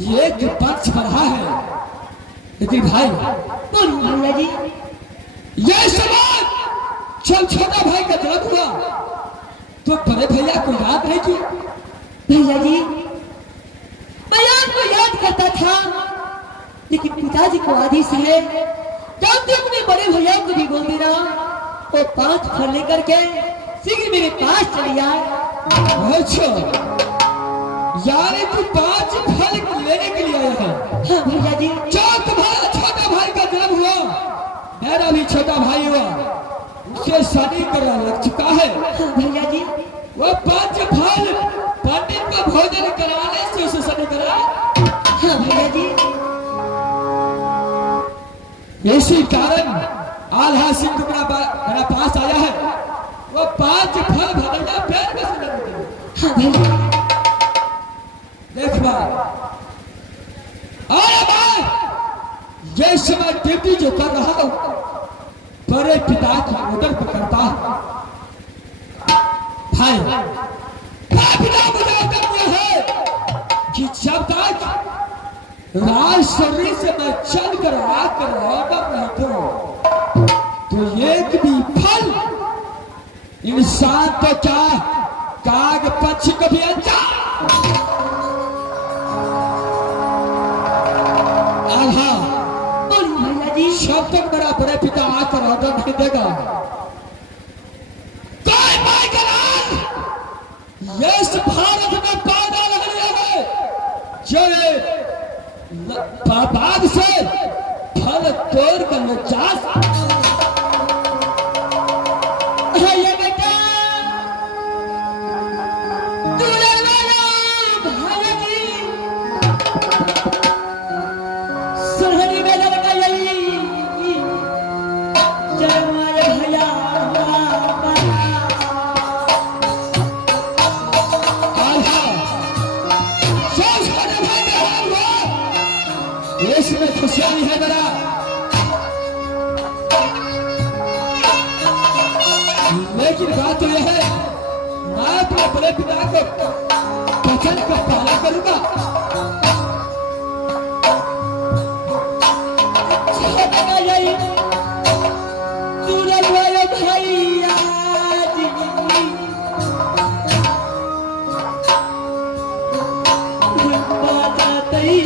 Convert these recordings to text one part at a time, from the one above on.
ये जो पक्ष बढ़ा है, लेकिन भाई भैया जी, ये समाज जब छोटा भाई का जन्म हुआ तो बड़े भैया को याद नहीं किया। भैया जी, मैं आपको याद करता था, लेकिन पिताजी को आदेश है जब अपने बड़े भैया को भी बोल दे रहा वो 5 फल लेकर के शीघ्र मेरे पास चली आए। अच्छा, यानी तू 5 फल लेने के लिए आया है? हाँ भैया जी। जब तुम्हारा छोटा भाई का जन्म हुआ, मेरा भी छोटा भाई हुआ, उसे शादी करना लग चुका है। हाँ भैया जी। वो 5 फल पंडित का भोजन कराने से उसे शादी करा। हाँ भैया जी। इसी कारण आल्हा सिंह मेरा पास आया है। वो 5 फल भरना पैर में से लग। हाँ भैया। देख भाई, अरे भाई, ये समय ड्यूटी जो कर रहा हूं बड़े पिता की ऑर्डर पर करता हूं। भाई, पिता मुझे ऑर्डर दिया है कि जब तक राज शरीर से मैं चल कर आकर ऑर्डर नहीं करूं तो एक भी फल इंसान तो क्या काग पक्षी को भी अच्छा भैया जी। जब तक मेरा बड़े पिता आकर ऑर्डर नहीं देगा इस भारत में पैदा लगने है जो बाग से फल तोड़ कर नचास। भैया बेटा, तू लगना भैया जी, सुनहरी में लड़का यही जमाए भैया इसमें खुशियां है मेरा, लेकिन बात तो यह है मैं अपने बड़े पिता को वचन का पालन करूंगा। यही तू लगवाए भैया जी, बताते ही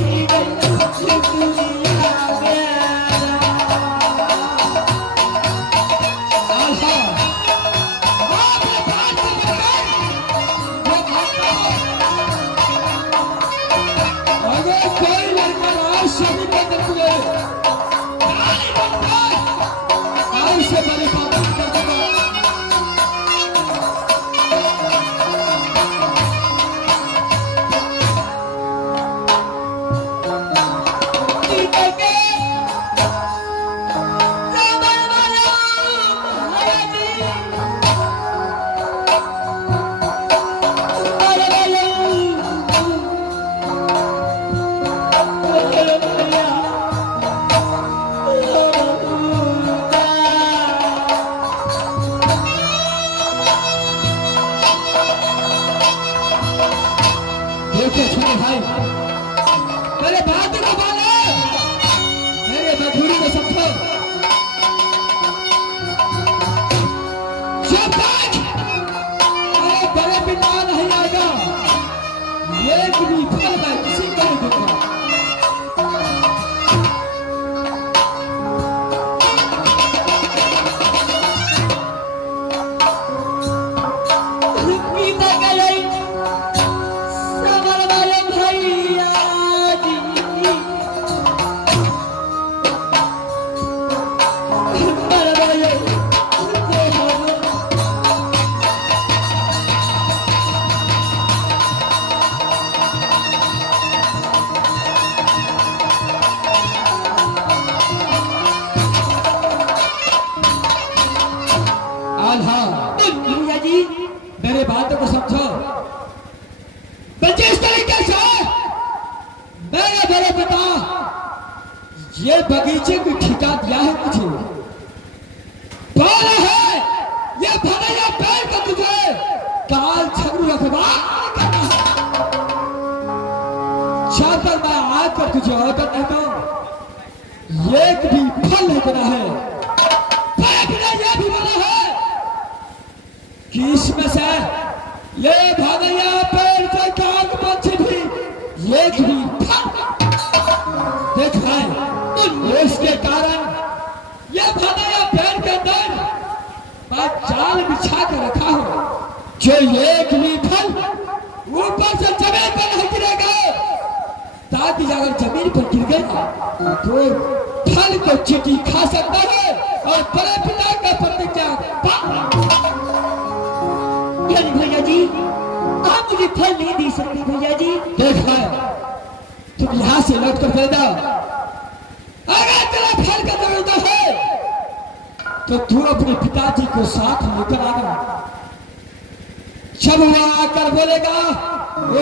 छोटे भाई, मेरे बात को मानो, मेरे मजबूरी को समझो। जब तक मेरे बड़े पिता नहीं आएगा एक भी फल मैं किसी को नहीं दूंगा। भैया जी, मेरे बातों को समझो। जिस तरीके से मेरे बड़े पिता ये बगीचे को ठिका दिया है मुझे, बोला है ये भरैया पैर का तुझे काल छगरू रखवा जब तक मैं आकर तुझे ऑर्डर देता हूं, एक भी फल नहीं बना है। पिता यह भी बोला है कि इसमें से ये भगैया पेड़ से काग पंछी भी एक भी फल देख है। इसके कारण ये भगैया पेड़ के अंदर जाल बिछा कर रखा हो, जो एक भी फल ऊपर से जमीन पर नहीं गिरेगा, ताकि अगर जमीन पर गिर गया तो फल को चींटी खा सकता है और बड़े पिता का प्रतिज्ञा। यानी भैया जी आप मुझे फल नहीं दे सकते भैया जी। देखा तुम यहाँ से लौट कर दे दो, अगर तेरा फल का जरूरत है तो तू अपने पिताजी को साथ लेकर आना। जब वो आकर बोलेगा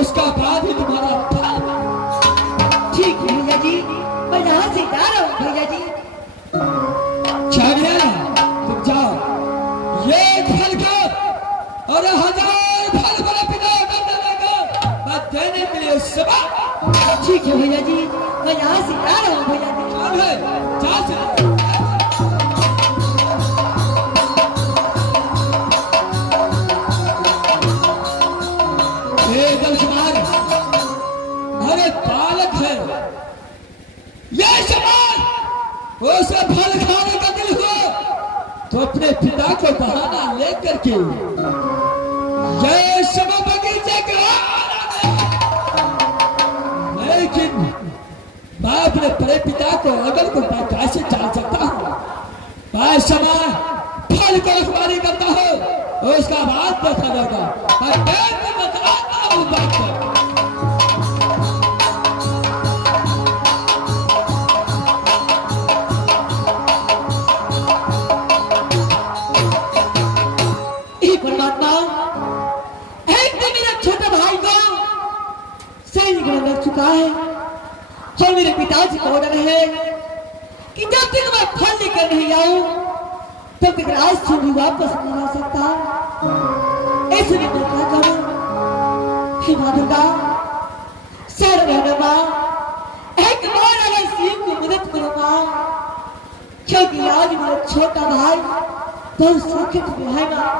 उसका बाद ही तुम्हारा फल। ठीक है भैया जी, मैं यहाँ से जा रहा हूँ भैया जी। चलिए तुम जाओ, ये फल को और 1000 फल बड़े पिता मैं देने के लिए सब। ठीक है भैया जी, मैं यहाँ से जा रहा हूँ भैया जी। जा से हरे बालक है, ये समाज उसे फल खाने का दिल हो तो अपने पिता को बहाना लेकर के ये सब बगीचे के, लेकिन मैं अपने बड़े पिता को अगर को मैं कैसे जान सकता हूँ। मैं समाज फल को रखवाली करता हूँ, उसका बात देखा जाएगा। मैं बताता हूँ बात को। चुका है और मेरे पिताजी का ऑर्डर है कि जब तक मैं फल लेकर नहीं आऊं तब तक राज से भी वापस नहीं आ सकता। ऐसे में मैं क्या करूं? हे मां दुर्गा, सर्वभौम मां, एक बार अगर शिव को मदद करो मां, क्योंकि आज मेरा छोटा भाई बहुत संकट में है मां।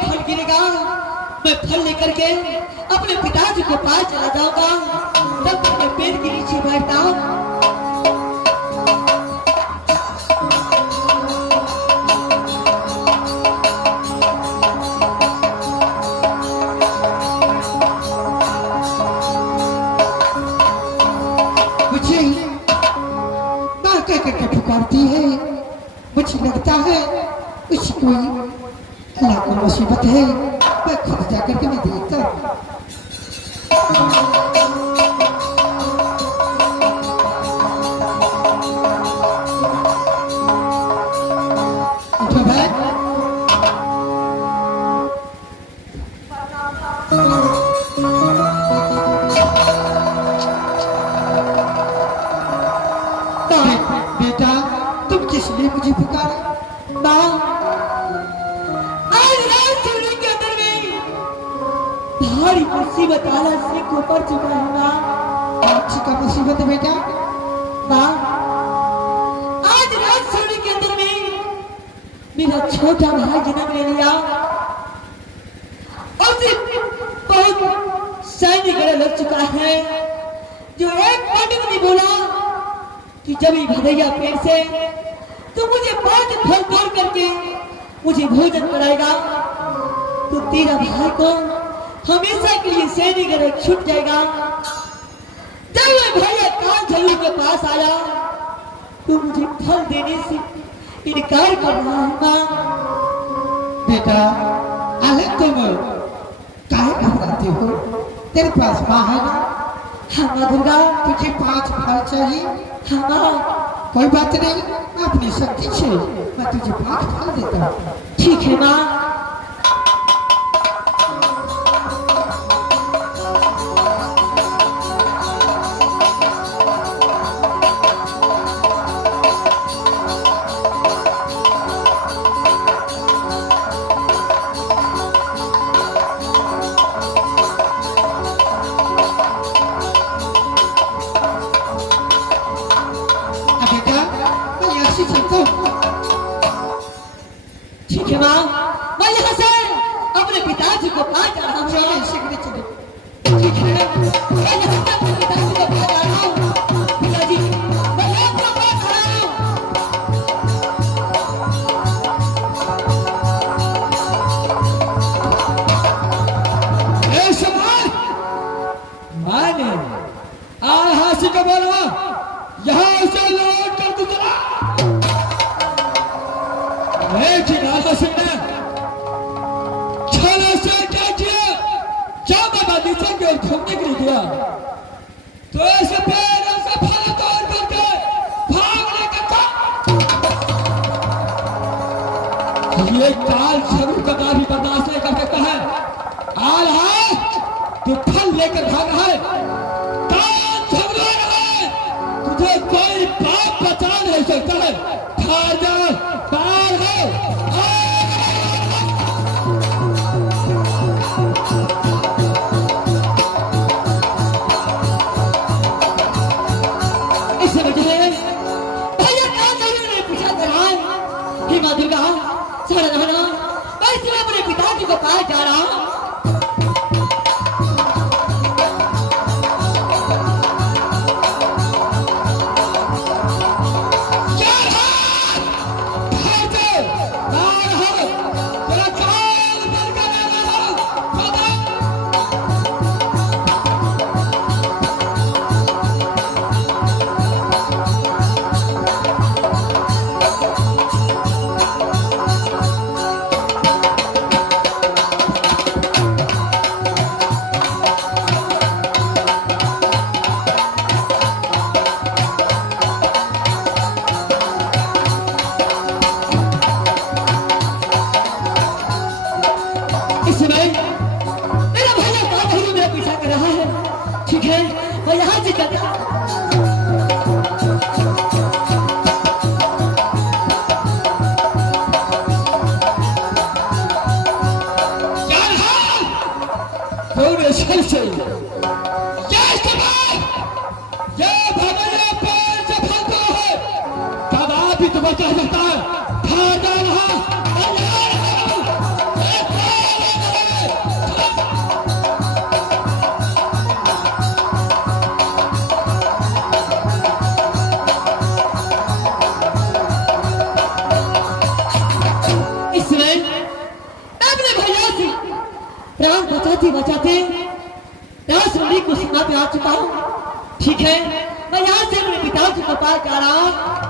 फल गिरेगा मैं फल लेकर के अपने पिताजी के पास चला जाऊंगा, तब तक मैं पेड़ के नीचे बैठता हूँ। पुकारती है, मुझे लगता है कुछ कोई अल्लाह की मुसीबत है। मैं खुद जाकर के मैं देखता हूँ। इसलिए मुझे पुकारा माँ, आज रात सोने के अंदर में भारी मुसीबत आला से को पड़ चुका है माँ। अच्छी का मुसीबत बेटा? माँ, आज रात सोने के अंदर में मेरा छोटा भाई जन्म ले लिया और बहुत सैनिक लग चुका है, जो एक मिनट नहीं बोला कि जब ही भदैया पेड़ से तो मुझे बहुत फल तोड़ करके मुझे भोजन कराएगा, तो तेरा भाई को हमेशा के लिए सैनिक घर छूट जाएगा। जब मैं भैया काल झलू के पास आया तो मुझे फल देने से इनकार कर रहा है माँ। बेटा अरे तुम काहे घबराते हो? तेरे पास माँ है ना? हाँ माँ दुर्गा। तुझे 5 फल चाहिए? हाँ माँ। कोई बात नहीं, अपनी शक्ति से मैं तुझे 5 फल देता हूँ। ठीक है माँ। ठीक है माँ, मैं यहाँ से अपने पिताजी को पास जा रहा हूँ। ठीक है, मैं यहाँ से अपने पिताजी को पास जा रहा हूँ। पिताजी, मैं आपको पास आ रहा हूँ। ए समाज, माने हासिल का बोलवा यहाँ से लौट कर तू चला। घूमने के लिए गया तो ऐसे पैर ऐसे फल तोड़ करके भागने का था। ये काल जरूर कदा भी बर्दाश्त नहीं कर सकता है। आ रहा है तो फल लेकर भाग रहा है, काल झगड़ा रहा है, तुझे कोई बात बचा नहीं सकता है। भाग जा, पार है। मैं अपने पिताजी को पास जा रहा हूँ। बचा सकता है। प्राण बचाते बचाते राजौरी को सीमा पे आ चुका हूँ। ठीक है, मैं यहाँ से अपने पिताजी को पार कर रहा हूँ।